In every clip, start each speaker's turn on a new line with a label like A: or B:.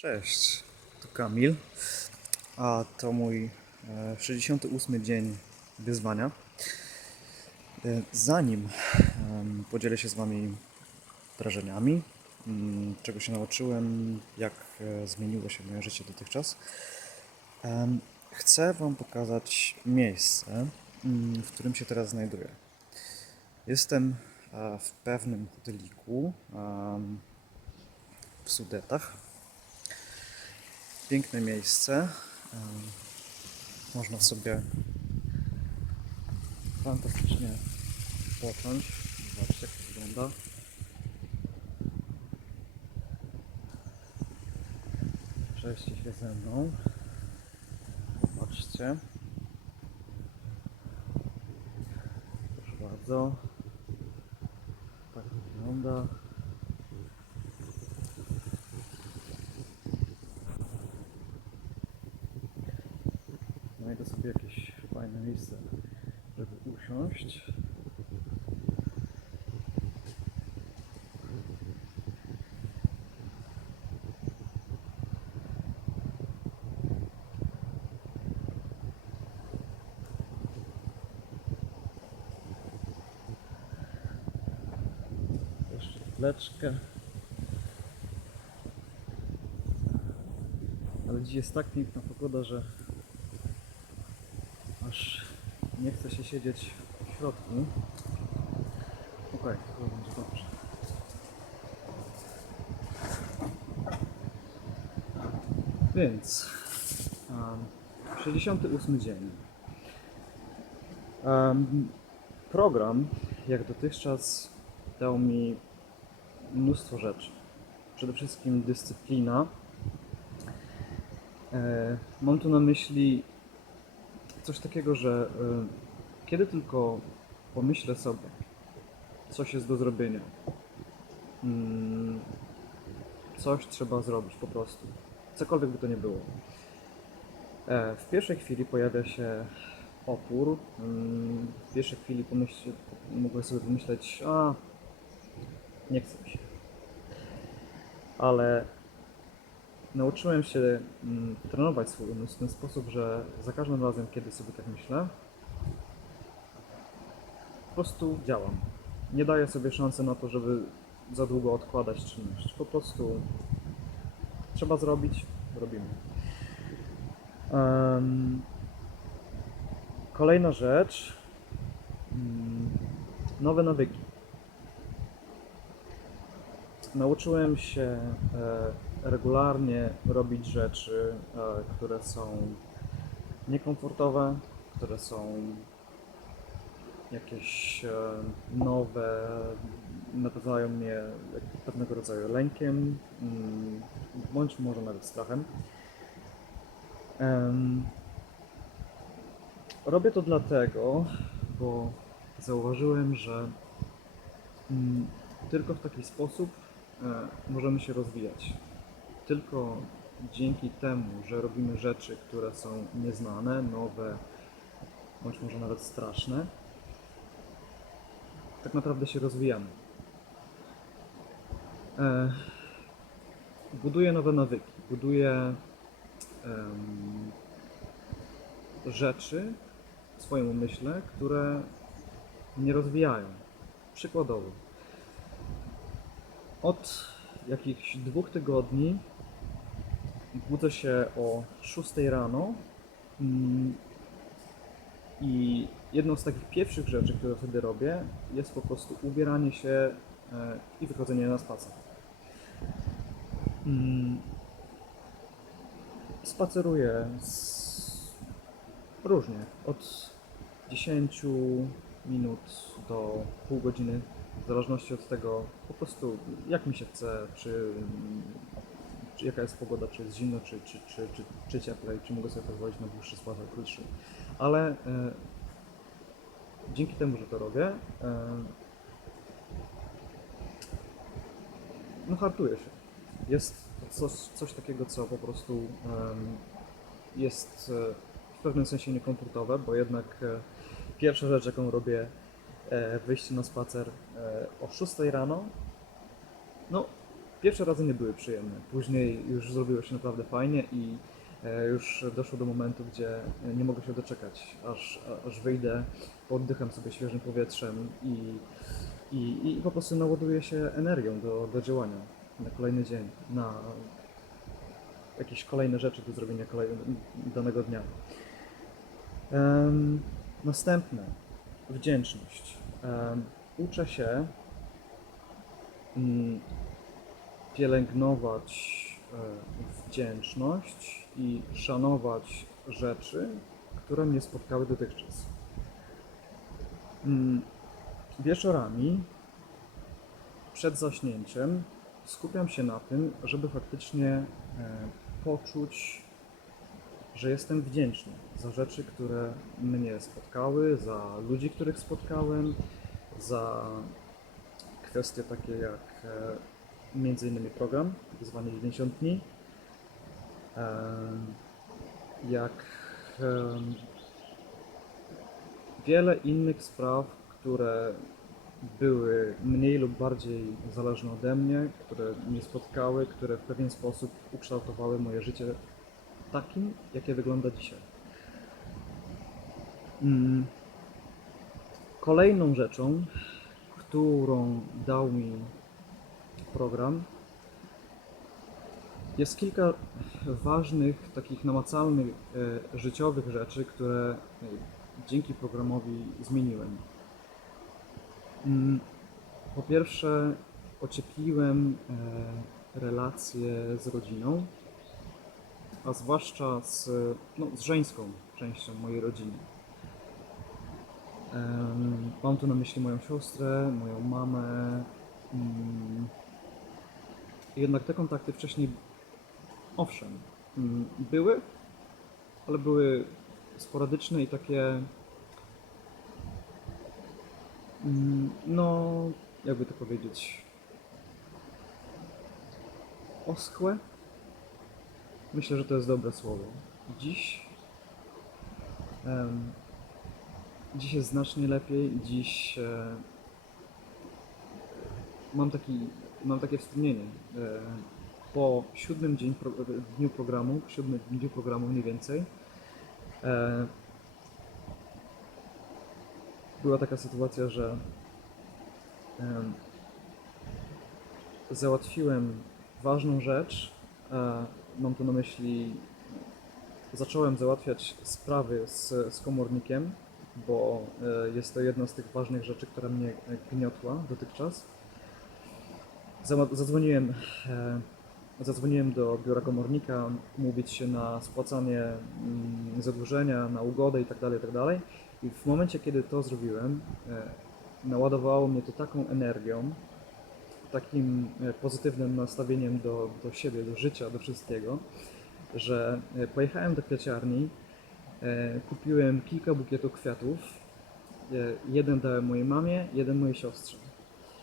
A: Cześć, tu Kamil, a to mój e, 68 dzień wyzwania. E, Zanim podzielę się z Wami wrażeniami, mm, czego się nauczyłem, jak e, zmieniło się moje życie dotychczas, chcę Wam pokazać miejsce, mm, w którym się teraz znajduję. Jestem e, w pewnym hoteliku w Sudetach. Piękne miejsce. Można sobie fantastycznie począć. Zobaczcie, jak to wygląda. Przejdźcie się ze mną. Zobaczcie. Proszę bardzo. Tak wygląda. Znajdę sobie jakieś fajne miejsce, żeby usiąść. Jeszcze chwileczkę. Ale dziś jest tak piękna pogoda, że aż nie chce się siedzieć w środku. Okej, to będzie dobrze. Więc um, 68 dzień. Em, program, jak dotychczas, dał mi mnóstwo rzeczy. Przede wszystkim dyscyplina. E, mam tu na myśli coś takiego, że y, kiedy tylko pomyślę sobie, coś jest do zrobienia, mm, coś trzeba zrobić po prostu, cokolwiek by to nie było. E, w pierwszej chwili pojawia się opór. mm, W pierwszej chwili pomyśl, mogę sobie pomyśleć, a nie chcę się. Ale nauczyłem się mm, trenować swój umysł w ten sposób, że za każdym razem, kiedy sobie tak myślę, po prostu działam. Nie daję sobie szansy na to, żeby za długo odkładać czynność. Po prostu trzeba zrobić, robimy. Em, kolejna rzecz. mm, Nowe nawyki. Nauczyłem się e, regularnie robić rzeczy, e, które są niekomfortowe, które są jakieś e, nowe, napawają mnie pewnego rodzaju lękiem, mm, bądź może nawet strachem. Em, Robię to dlatego, bo zauważyłem, że mm, tylko w taki sposób e, możemy się rozwijać. Tylko dzięki temu, że robimy rzeczy, które są nieznane, nowe, bądź może nawet straszne, tak naprawdę się rozwijamy. E, buduję nowe nawyki, buduję rzeczy w swoim umyśle, które mnie rozwijają. Przykładowo, od jakichś dwóch tygodni budzę się o 6 rano mm, i jedną z takich pierwszych rzeczy, które wtedy robię, jest po prostu ubieranie się e, i wychodzenie na spacer. Mm, Spaceruję z... różnie, od 10 minut do pół godziny, w zależności od tego po prostu jak mi się chce, czy, jaka jest pogoda, czy jest zimno, czy, czy, czy, czy, czy cieplej, czy mogę sobie pozwolić na dłuższy spacer, krótszy. Ale e, dzięki temu, że to robię, e, no hartuję się. Jest coś, coś takiego, co po prostu em, jest e, w pewnym sensie niekomfortowe, bo jednak e, pierwsza rzecz, jaką robię, e, wyjście na spacer e, o 6 rano, no pierwsze razy nie były przyjemne. Później już zrobiło się naprawdę fajnie i e, już doszło do momentu, gdzie nie mogę się doczekać, aż, aż wyjdę, oddycham sobie świeżym powietrzem i, i, i po prostu naładuję się energią do, do działania na kolejny dzień, na jakieś kolejne rzeczy do zrobienia kolej, danego dnia. Em, następne, wdzięczność. Em, uczę się mm, pielęgnować e, wdzięczność i szanować rzeczy, które mnie spotkały dotychczas. Mm, Wieczorami przed zaśnięciem skupiam się na tym, żeby faktycznie e, poczuć, że jestem wdzięczny za rzeczy, które mnie spotkały, za ludzi, których spotkałem, za kwestie takie jak e, między innymi program zwany 90 dni, jak wiele innych spraw, które były mniej lub bardziej zależne ode mnie, które mnie spotkały, które w pewien sposób ukształtowały moje życie takim, jakie wygląda dzisiaj. Mm. Kolejną rzeczą, którą dał mi program, jest kilka ważnych, takich namacalnych, e, życiowych rzeczy, które dzięki programowi zmieniłem. Mm, Po pierwsze, ociepliłem e, relacje z rodziną, a zwłaszcza z, no, z żeńską częścią mojej rodziny. Mam tu na myśli moją siostrę, moją mamę. Jednak te kontakty wcześniej, owszem, mm, były, ale były sporadyczne i takie, mm, no, jakby to powiedzieć, oschłe. Myślę, że to jest dobre słowo. Dziś em, Dziś jest znacznie lepiej. Dziś e, mam, taki, mam takie wspomnienie. E, po siódmym dzień, pro, dniu programu, siódmym dniu programu mniej więcej, e, była taka sytuacja, że em, załatwiłem ważną rzecz. E, mam tu na myśli, zacząłem załatwiać sprawy z, z komornikiem, bo e, jest to jedna z tych ważnych rzeczy, która mnie e, gniotła dotychczas. Zadzwoniłem, e, zadzwoniłem do biura komornika, mówić się na spłacanie mm, zadłużenia, na ugodę itd., itd. I w momencie, kiedy to zrobiłem, e, naładowało mnie to taką energią, takim e, pozytywnym nastawieniem do, do siebie, do życia, do wszystkiego, że pojechałem do kwiaciarni, Kupiłem kilka bukietów kwiatów. Jeden dałem mojej mamie, jeden mojej siostrze.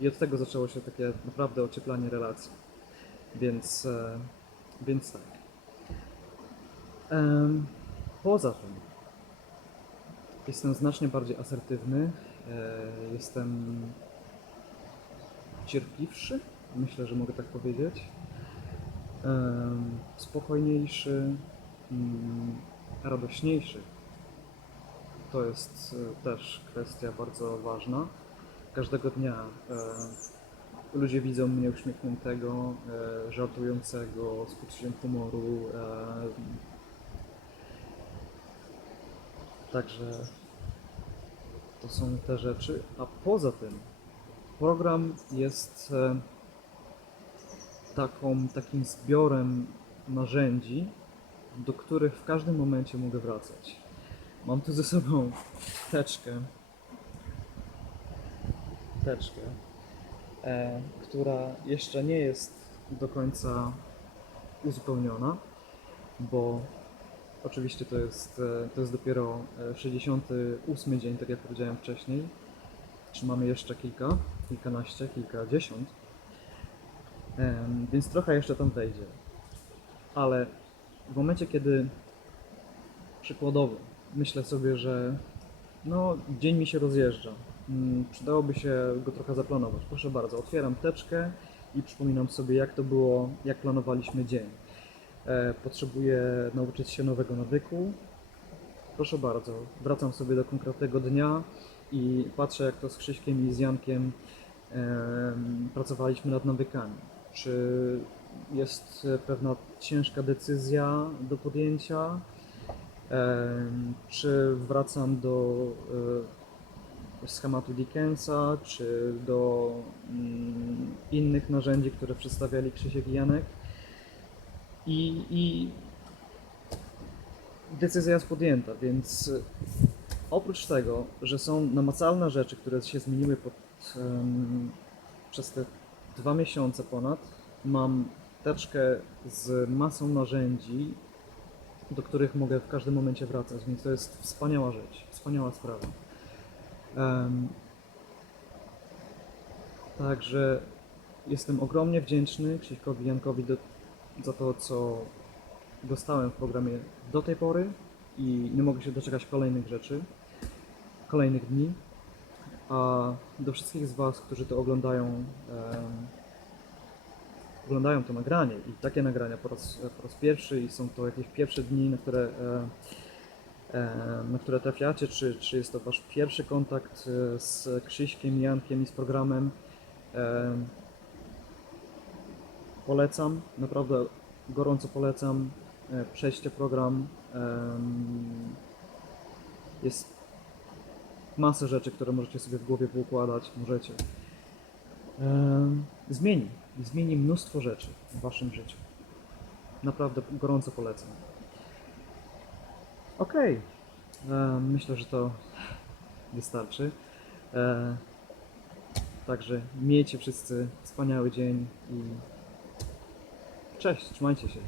A: I od tego zaczęło się takie naprawdę ocieplanie relacji. Więc, e, więc tak. Poza tym jestem znacznie bardziej asertywny. e, Jestem cierpliwszy, myślę, że mogę tak powiedzieć. Spokojniejszy. mm, radośniejszy. To jest e, też kwestia bardzo ważna. Każdego dnia e, ludzie widzą mnie uśmiechniętego, e, żartującego, z poczuciem humoru. E, także to są te rzeczy. A poza tym program jest taką, takim zbiorem narzędzi, do których w każdym momencie mogę wracać. Mam tu ze sobą teczkę, teczkę, e, która jeszcze nie jest do końca uzupełniona, bo oczywiście to jest, e, to jest dopiero e, 68 dzień, tak jak powiedziałem wcześniej. Czy mamy jeszcze kilka, kilkanaście, kilkadziesiąt, Em, więc trochę jeszcze tam wejdzie. Ale w momencie, kiedy przykładowo myślę sobie, że no, dzień mi się rozjeżdża, przydałoby się go trochę zaplanować. Proszę bardzo, otwieram teczkę i przypominam sobie, jak to było, jak planowaliśmy dzień. E, potrzebuję nauczyć się nowego nawyku. Proszę bardzo, wracam sobie do konkretnego dnia i patrzę, jak to z Krzyśkiem i z Jankiem em, pracowaliśmy nad nawykami. Czy jest pewna ciężka decyzja do podjęcia? Czy wracam do e, schematu Dickensa, czy do mm, innych narzędzi, które przedstawiali Krzysiek i Janek? I, i decyzja jest podjęta, więc oprócz tego, że są namacalne rzeczy, które się zmieniły pod, em, przez te dwa miesiące ponad, mam teczkę z masą narzędzi, do których mogę w każdym momencie wracać, więc to jest wspaniała rzecz, wspaniała sprawa. Także jestem ogromnie wdzięczny Krzyśkowi Jankowi do, za to, co dostałem w programie do tej pory i nie mogę się doczekać kolejnych rzeczy, kolejnych dni. A do wszystkich z Was, którzy to oglądają, em, oglądają to nagranie i takie nagrania po raz, po raz pierwszy i są to jakieś pierwsze dni, na które, e, na które trafiacie, czy, czy jest to Wasz pierwszy kontakt e, z Krzyśkiem, Jankiem i z programem. E, Polecam, naprawdę gorąco polecam e, przejście program. Jest masę rzeczy, które możecie sobie w głowie poukładać, możecie. Zmieni, zmieni mnóstwo rzeczy w waszym życiu. Naprawdę gorąco polecam. Okej, em, myślę, że to wystarczy. E, Także miejcie wszyscy wspaniały dzień i cześć, trzymajcie się.